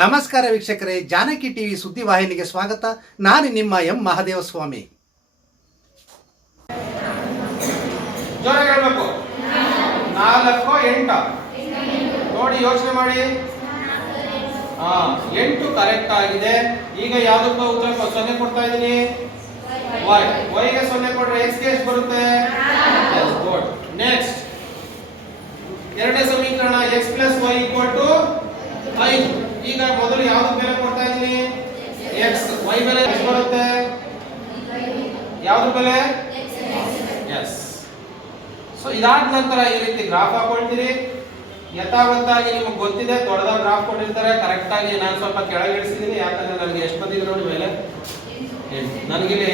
ನಮಸ್ಕಾರ ವೀಕ್ಷಕರೇ, ಜಾನಕಿ ಟಿವಿ ಸುದ್ದಿವಾಹಿನಿಗೆ ಸ್ವಾಗತ. ನಾನು ನಿಮ್ಮ ಎಂ ಮಹಾದೇವ ಸ್ವಾಮಿ ಹೇಳ್ಬೇಕು ನಾಲ್ಕು, ಎಂಟ. ನೋಡಿ, ಯೋಚನೆ ಮಾಡಿ. ಎಂಟು ಕರೆಕ್ಟ್ ಆಗಿದೆ. ಈಗ ಯಾವ್ದಕ್ಕೂ ಉತ್ತರ ಸೊನ್ನೆ ಕೊಡ್ತಾ ಇದ್ದೀನಿ. ವೈ ವೈಗೆ ಸೊನ್ನೆ ಕೊಡ್ರೆ ಎಕ್ಸ್ಗೆ ಎಷ್ಟು ಬರುತ್ತೆ? ನೆಕ್ಸ್ಟ್ ಎರಡನೇ ಸಮೀಕರಣ X plus Y equal to ಐದು ಈಗ ಮೊದಲು ಯಾವ್ದು ಬೆಲೆ ಕೊಡ್ತಾ ಇದೀನಿ ಎಕ್ಸ್ ವೈ ಬೆಲೆ ಎಷ್ಟು ಬರುತ್ತೆ? ಯಾವ್ದು ಬೆಲೆ? ಎಸ್ ಸೊ ಇದಾದ ನಂತರ ಈ ರೀತಿ ಗ್ರಾಫ್ ಹಾಕೊಳ್ತೀರಿ. ಯಥಾವತ್ತಾಗಿ ನಿಮಗೆ ಗೊತ್ತಿದೆ ದೊಡ್ಡದ ಗ್ರಾಫ್ ಕೊಟ್ಟಿರ್ತಾರೆ ಕರೆಕ್ಟ್ ಆಗಿ ನಾನು ಸ್ವಲ್ಪ ಕೆಳಗೆ ಇಳಿಸಿದ್ದೀನಿ ಯಾಕಂದ್ರೆ ನನಗೆ ಎಷ್ಟು ಬಂದಿದೆ ನೋಡಿ ಮೇಲೆ. ನನಗಿಲ್ಲಿ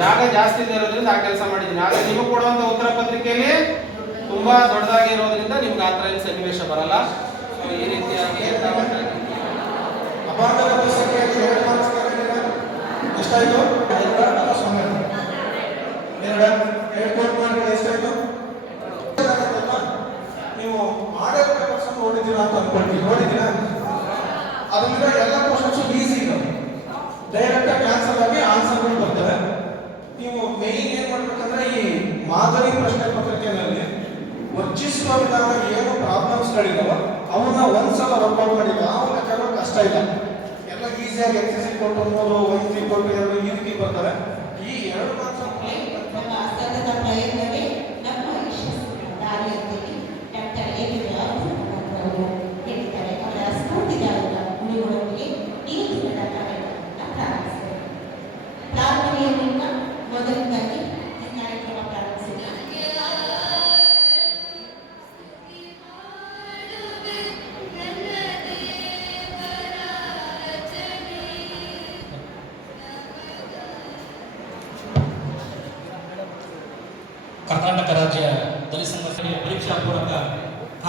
ಜಾಗ ಜಾಸ್ತಿ ಇದೆ ಇರೋದ್ರಿಂದ ಆ ಕೆಲಸ ಮಾಡಿದ್ದೀನಿ. ಆದ್ರೆ ನಿಮಗೆ ಕೊಡುವಂತ ಉತ್ತರ ಪತ್ರಿಕೆಯಲ್ಲಿ ತುಂಬಾ ದೊಡ್ಡದಾಗಿ ಇರೋದ್ರಿಂದ ನಿಮ್ಗೆ ಆ ಥರ ಸನ್ನಿವೇಶ ಬರಲ್ಲ. ಈ ರೀತಿಯಾಗಿ ಅಪಾರ್ಟದ ಪುಸ್ತಕಕ್ಕೆ ಎರಡು ಮಾರ್ಕ್ಸ್ ಎಷ್ಟಾಯ್ತು? ಸೊನ್ನೆ? ಎರಡು. ನೀವು ಮಾಡಲ್ ಪೇಪರ್ಸ್ ನೋಡಿದ್ದೀರಾ ಅಂತ ಅನ್ಕೊಳ್ತೀವಿ ನೋಡಿದ್ದೀರಾ? ಅದರಿಂದ ಎಲ್ಲ ಕ್ವಶನ್ಸ್ ಈಸಿ ಇದಾವೆ. ಡೈರೆಕ್ಟ್ ಆಗಿ ಆನ್ಸರ್ ಆಗಿ ಆನ್ಸರ್ಗಳು ಬರ್ತವೆ. ನೀವು ಮೇಯ್ನ್ ಏನು ಮಾಡ್ಬೇಕಂದ್ರೆ ಈ ಮಾದರಿ ಪ್ರಶ್ನೆ ಪತ್ರಿಕೆಯಲ್ಲಿ ವರ್ಜಿಸುವ ವಿಧಾನ ಏನು ಪ್ರಾಬ್ಲಮ್ಸ್ಗಳಿದಾವ ಅವನ್ನ ಒಂದ್ಸಲ ವರ್ಕೌಟ್ ಮಾಡಿ ಅವನ್ನ ಕೆಲವು ಕಷ್ಟ ಇಲ್ಲ. ಎಲ್ಲ ಈಸಿಯಾಗಿ ಎಕ್ಸಸೈಸ್ ಕೊಟ್ಟು ಮೂರು ಒಂದು ಕೊಟ್ಟು ಎರಡು ಈ ರೀತಿ ಬರ್ತವೆ ಈ ಎರಡು ಮಾತ್ರ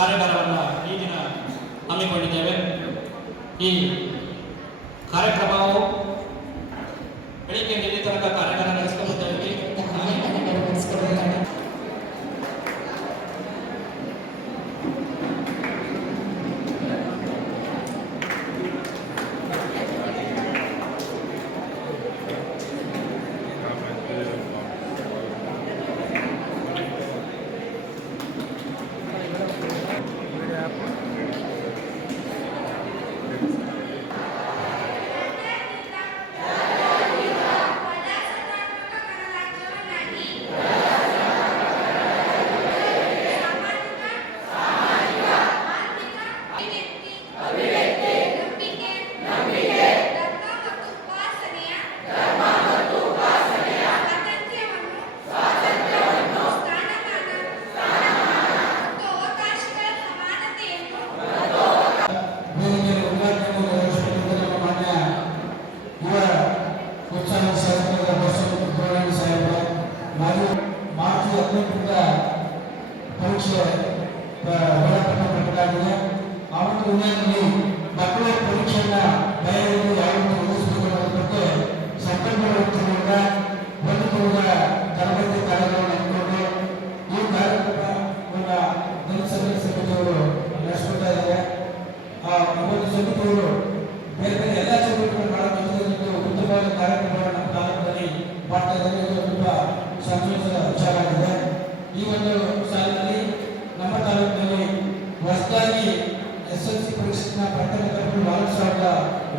ಕಾರ್ಯಾಗಾರವನ್ನು ಈ ದಿನ ಹಮ್ಮಿಕೊಂಡಿದ್ದೇವೆ. ಈ ಕಾರ್ಯಕ್ರಮವು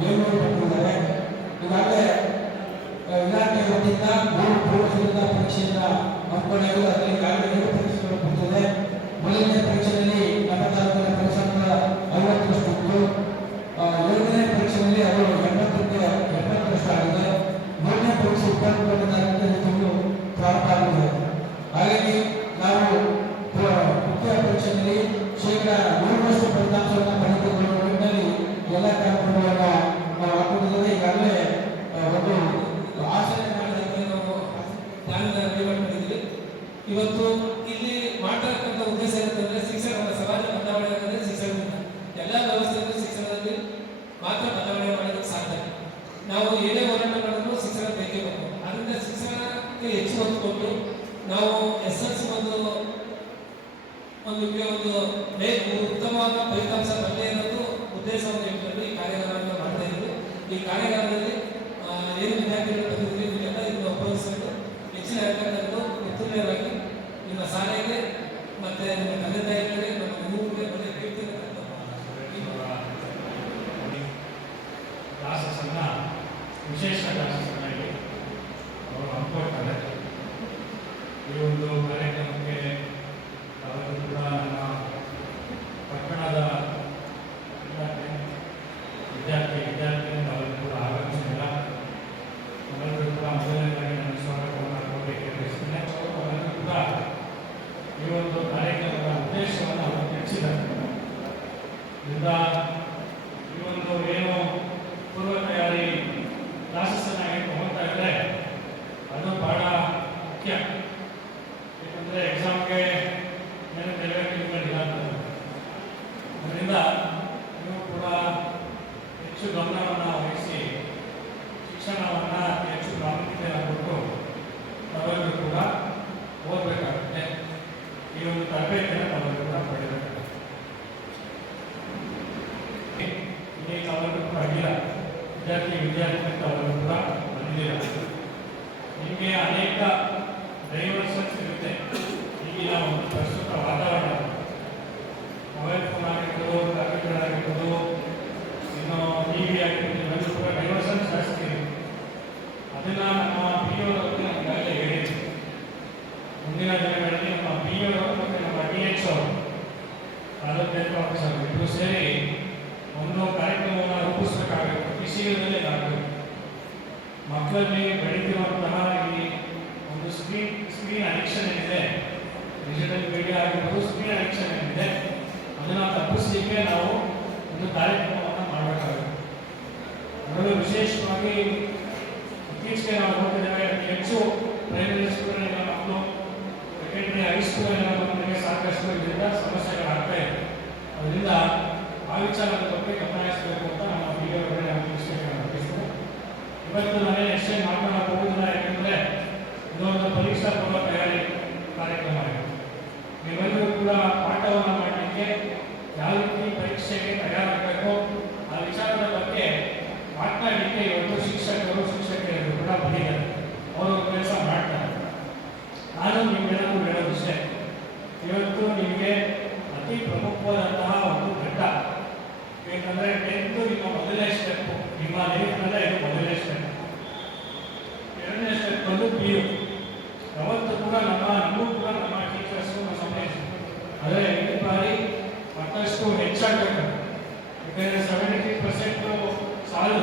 Аминь. ಉತ್ತಮವಾದ ಫಲಿತಾಂಶ ಬರದೇ ಇರೋದು ಉದ್ದೇಶವನ್ನು ಇಟ್ಕೊಂಡು ಈ ಕಾರ್ಯಾಗಾರವನ್ನು ಮಾಡ್ತಾ ಇದ್ದೀವಿ ಈ ಕಾರ್ಯಾಗಾರದಲ್ಲಿ ಏನು ವಿದ್ಯಾರ್ಥಿಗಳು ಬಂದಿದ್ದೀವಿ ಇದನ್ನೆಲ್ಲ ಇದನ್ನು ಉಪಯೋಗಿಸಬೇಕು ಹೆಚ್ಚಿನ ಇರ್ತಕ್ಕಂಥದ್ದು ಉತ್ತಮವಾಗಿ ನಿಮ್ಮ ಶಾಲೆಗೆ ಮತ್ತೆ ನಿಮ್ಮ ತಂದೆ ತಾಯಿಗಳಿಗೆ ನಮ್ಮ ಊರಿಗೆ ಒಳ್ಳೆ ಕೀರ್ತಿ ಕ್ಲಾಸಸ್ಸನ್ನ ವಿಶೇಷ ಈ ಒಂದು ಕಾರ್ಯಕ್ರಮಕ್ಕೆ ಅವರು ಕೂಡ ನಮ್ಮ ಪಟ್ಟಣದ ವಿದ್ಯಾರ್ಥಿ ವಿದ್ಯಾರ್ಥಿ ವಿದ್ಯಾರ್ಥಿನಿಯರು ಕೂಡ ಆಗಮಿಸಿಲ್ಲ ಅವರಿಗೂ ಕೂಡ ಮೊದಲನೇದಾಗಿ ನನ್ನ ಸ್ವಾಗತವನ್ನು ಕೋರಲಿಕ್ಕೆ ಬಯಸ್ತೇನೆ ಅವರೆಲ್ಲರೂ ಕೂಡ ಈ ಒಂದು ಕಾರ್ಯಕ್ರಮದ ಉದ್ದೇಶವನ್ನು ಅವರು ತಿಳಿಸಿದ್ದಾರೆ ಇದರಿಂದ ಈ ಒಂದು ಏನು ಪೂರ್ವ ತಯಾರಿ ಕ್ಲಾಸಸ್ ಅನ್ನ ಏನು ತಗೊಳ್ತಾ ಇದ್ರೆ ಅದು ಬಹಳ ಮುಖ್ಯ ಯಾಕಂದ್ರೆ ಎಕ್ಸಾಮ್ಗೆ ಏನು ತಿಂಗಳಿಲ್ಲ ಅದರಿಂದ ನೀವು ಕೂಡ ಹೆಚ್ಚು ಗಮನವನ್ನು ವಹಿಸಿ ಶಿಕ್ಷಣವನ್ನು ಹೆಚ್ಚು ಪ್ರಾಮುಖ್ಯತೆಯನ್ನು ಕೊಟ್ಟು ತಾವೆಲ್ಲರೂ ಕೂಡ ಓದಬೇಕಾಗುತ್ತೆ. ಈ ಒಂದು ತರಬೇತಿಯನ್ನು ತಾವೆಲ್ಲರೂ ಕೂಡ ಪಡೆಯಬೇಕಾಗುತ್ತೆ ಇಲ್ಲಿ ತಾವೆಲ್ಲರೂ ಕೂಡ ಆಗಿಲ್ಲ. ವಿದ್ಯಾರ್ಥಿ ವಿದ್ಯಾರ್ಥಿ ತಾವೆಲ್ಲರೂ ಕೂಡ ಬಂದಿಲ್ಲ ನಿಮಗೆ ಅನೇಕ ಡೈವರ್ಷನ್ಸ್ ಇರುತ್ತೆ. ಈಗಿನ ಒಂದು ಪ್ರಸ್ತುತ ವಾತಾವರಣ ಮೊಬೈಲ್ ಫೋನ್ ಆಗಿರ್ಬೋದು ಕಂಪ್ಯೂಟರ್ ಇನ್ನು ಟಿ ಆಗಿರ್ಬೋದು ಇವೆಲ್ಲೂ ಕೂಡ ಡೈವರ್ಷನ್ಸ್ ಜಾಸ್ತಿ ಅದನ್ನು ನಮ್ಮ ಪಿ ಅವರು ಈಗಾಗಲೇ ಹೇಳಿದ್ವಿ ಮುಂದಿನ ದಿನಗಳಲ್ಲಿ ನಮ್ಮ ಪಿ ಮತ್ತು ನಮ್ಮ ಡಿ ಎಚ್ ಅವರು ತಾಲೂಕು ಆಫೀಸರ್ ಇಬ್ಬರು ಸೇರಿ ಒಂದು ಕಾರ್ಯಕ್ರಮವನ್ನು ರೂಪಿಸಬೇಕಾಗಬೇಕು ಆಗಬೇಕು ಮಕ್ಕಳಲ್ಲಿ ಬೆಳೀತಿರುವಂತಹ ಈ ಒಂದು ಸ್ಕ್ರೀನ್ ಸ್ಕ್ರೀನ್ ಅಡಿಕ್ಷನ್ ಏನಿದೆ ಡಿಜಿಟಲ್ ಮೀಡಿಯಾ ಆಗಿರ್ಬೋದು ಸ್ಕ್ರೀನ್ ಅಡಿಕ್ಷನ್ ಏನಿದೆ ಅದನ್ನು ತಪ್ಪಿಸಲಿಕ್ಕೆ ನಾವು ಒಂದು ಕಾರ್ಯಕ್ರಮವನ್ನು ಮಾಡಬೇಕಾಗುತ್ತೆ ಅದರಲ್ಲೂ ವಿಶೇಷವಾಗಿ ಇತ್ತೀಚೆಗೆ ನಾವು ಪ್ರೈಮರಿ ಸಾಕಷ್ಟು ಇದರಿಂದ ಸಮಸ್ಯೆಗಳಾಗ್ತಾ ಅದರಿಂದ ಆ ವಿಚಾರದ ಬಗ್ಗೆ ಗಮನಿಸಬೇಕು ಅಂತ ನಮ್ಮ ಇವತ್ತು ನಾನೇ ಎಷ್ಟೇ ಮಾತನಾಡ ಹೋಗುದಿಲ್ಲ ಇದೊಂದು ಪರೀಕ್ಷಾ ಪೂರ್ವ ತಯಾರಿ ಕಾರ್ಯಕ್ರಮ ಇದೆ ನೀವೆಲ್ಲರೂ ಕೂಡ ಪಾಠವನ್ನು ಮಾಡಲಿಕ್ಕೆ ಯಾವ ರೀತಿ ಪರೀಕ್ಷೆಗೆ ತಯಾರಾಗಬೇಕು, ಆ ವಿಚಾರದ ಬಗ್ಗೆ ಮಾತನಾಡಲಿಕ್ಕೆ ಇವತ್ತು ಶಿಕ್ಷಕರು, ಶಿಕ್ಷಕಿಯರು ಕೂಡ ಬಂದಿದ್ದಾರೆ. ಅವರು ಕೆಲಸ ಮಾಡ್ತಾರೆ. ನಾನು ನಿಮ್ಗೆಲ್ಲರೂ ಹೇಳೋ ವಿಷಯ ಇವತ್ತು ನಿಮಗೆ ಅತಿ ಪ್ರಮುಖವಾದಂತಹ ಒಂದು ಘಟ್ಟ. ಯಾಕಂದ್ರೆ ಟೆಂತ್ ನಿಮ್ಮ ಮೊದಲನೇ ಸ್ಟೆಪ್ ನಿಮ್ಮ ಲೈಫ್ನಲ್ಲೇ ಇದು ಮೊದಲನೇ ಸ್ಟೆಪ್ ಎರಡನೇ ಸ್ಟೆಪ್ ಬಂದು ಪಿ ಯು ಯಾವತ್ತು ಕೂಡ ನಮ್ಮ, ನಮಗೂ ಕೂಡ ನಮ್ಮ ಟೀಚರ್ಸು ನಮ್ಮ ಆದರೆ ಈ ಬಾರಿ ಮತ್ತಷ್ಟು ಹೆಚ್ಚಾಗಬೇಕು. ಯಾಕಂದರೆ ಸೆವೆಂಟಿ ಪರ್ಸೆಂಟ್ ಸಾಲು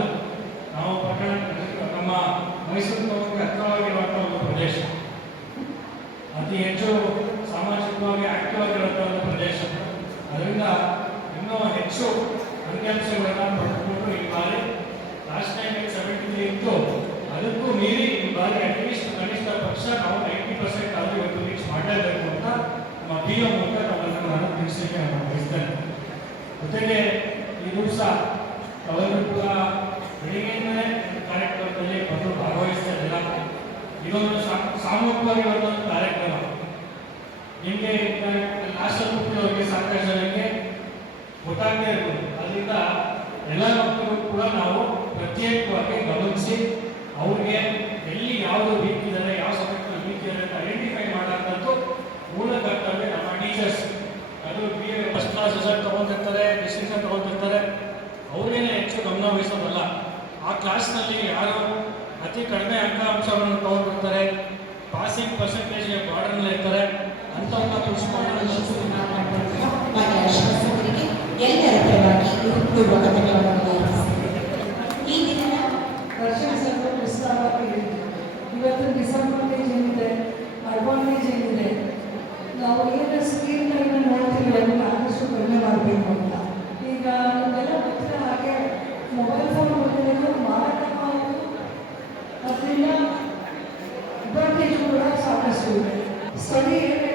ನಾವು ಪಟ್ಟಣ ನಮ್ಮ ಮೈಸೂರು ತಾಲೂಕಿಗೆ ಹತ್ತಿರವಾಗಿರುವಂಥ ಒಂದು ಪ್ರದೇಶ. ಅತಿ ಹೆಚ್ಚು ಸಾಮಾಜಿಕವಾಗಿ ಆಕ್ಟಿವ್ ಆಗಿರುವಂಥ ಒಂದು ಪ್ರದೇಶ. ಅದರಿಂದ ಇನ್ನೂ ಹೆಚ್ಚು ಅಂಕಿಅಂಶಗಳನ್ನು ಪಡೆದುಕೊಂಡು ಈ ಬಾರಿ ಲಾಸ್ಟ್ ಟೈಮ್ ಸೆವೆಂಟಿ ತ್ರೀ ಇತ್ತು ಅದಕ್ಕೂ ಮೀರಿ ಈ ಬಾರಿ ಅಟ್ಲೀಸ್ಟ್ ಕನಿಷ್ಠ ಪಕ್ಷ ನಾವು ನೈಂಟಿ ಪರ್ಸೆಂಟ್ ಆದರೂ ಇವತ್ತು ರೀಚ್ ಮಾಡಲೇಬೇಕು ಅಂತ ನಮ್ಮ ಬಿ ಎಂ ಮೂಲಕ ತಮ್ಮನ್ನು ನಾನು ತಿಳಿಸಲಿಕ್ಕೆ ನಾನು ಬಯಸ್ತೇನೆ. ಜೊತೆಗೆ ಈ ದಿವಸ ತಾವೆಲ್ಲರೂ ಕೂಡ ಬೆಳಿಗ್ಗೆಯಿಂದಲೇ ಕಾರ್ಯಕ್ರಮದಲ್ಲಿ ಬಂದು ಭಾಗವಹಿಸ್ತಾ ಇಲ್ಲ ಇದೊಂದು ಸಾಮೂಹಿಕವಾಗಿ ಒಂದೊಂದು ಕಾರ್ಯಕ್ರಮ. ನಿಮಗೆ ಲಾಸ್ಟಲ್ಲಿ ಕೂತಿರೋರಿಗೆ ಸಾಕಷ್ಟು ಜನಕ್ಕೆ ಗೊತ್ತಾಗದೇ ಇರ್ಬೋದು. ಅದರಿಂದ ಎಲ್ಲ ಮಕ್ಕಳು ಕೂಡ ನಾವು ಪ್ರತ್ಯೇಕವಾಗಿ ಗಮನಿಸಿ ಅವ್ರಿಗೆ ಎಲ್ಲಿ ಯಾವುದು ವೀಕ್ ಯಾವ ಸಬ್ಜೆಕ್ಟ್ ವೀಕ್ ಇದ್ದಾರೆ ಅಂತ ಐಡೆಂಟಿಫೈ ಮಾಡೋಕ್ಕಂತೂ ಮೂಲ ಕರ್ತವ್ಯ ನಮ್ಮ ಟೀಚರ್ಸ್ ಅದು B A first class result ತೊಗೊಂತಿರ್ತಾರೆ distinction ತೊಗೊಂತಿರ್ತಾರೆ ಅವ್ರಿಗೇನೆ ಹೆಚ್ಚು ಗಮನ ವಹಿಸೋದಲ್ಲ. ಆ ಕ್ಲಾಸ್ನಲ್ಲಿ ಯಾರು ಅತಿ ಕಡಿಮೆ ಅಂಕಾಂಶವನ್ನು ತಗೊಂಡಿರ್ತಾರೆ ಪಾಸಿಂಗ್ ಪರ್ಸೆಂಟೇಜ್ಗೆ ಬಾರ್ಡರ್ನಲ್ಲಿ ಇರ್ತಾರೆ. ಅಂಥವ್ರನ್ನ ತಿಳಿಸ್ಕೊಂಡು ಎಲ್ಲರ ಪರವಾಗಿ ಈ ದಿನದ ವರ್ಷ ಸ್ವಲ್ಪ ವಿಸ್ತಾರವಾಗಿ ಹೇಳಿದ್ರು ಇವತ್ತು ಡಿಸಡ್ವಾಂಟೇಜ್ ಏನಿದೆ ಅಡ್ವಾಂಟೇಜ್ ಏನಿದೆ ನಾವು ಏನು ಸ್ಕ್ರೀನ್ ಟೈಮ್ ನೋಡ್ತೀವಿ ಅದನ್ನ ಆದಷ್ಟು ಕಡಿಮೆ ಮಾಡಬೇಕು ಅಂತ ಈಗ ನಿಮಗೆಲ್ಲ ಗೊತ್ತಿರೋ ಹಾಗೆ ಮೊಬೈಲ್ ಫೋನ್ ಬಂದಿರೋದು ಮಾರಾಟವಾಯಿತು ಅದರಿಂದ ಅಡ್ವಾಂಟೇಜ್ ಕೂಡ ಸಾಕಷ್ಟು ಇದೆ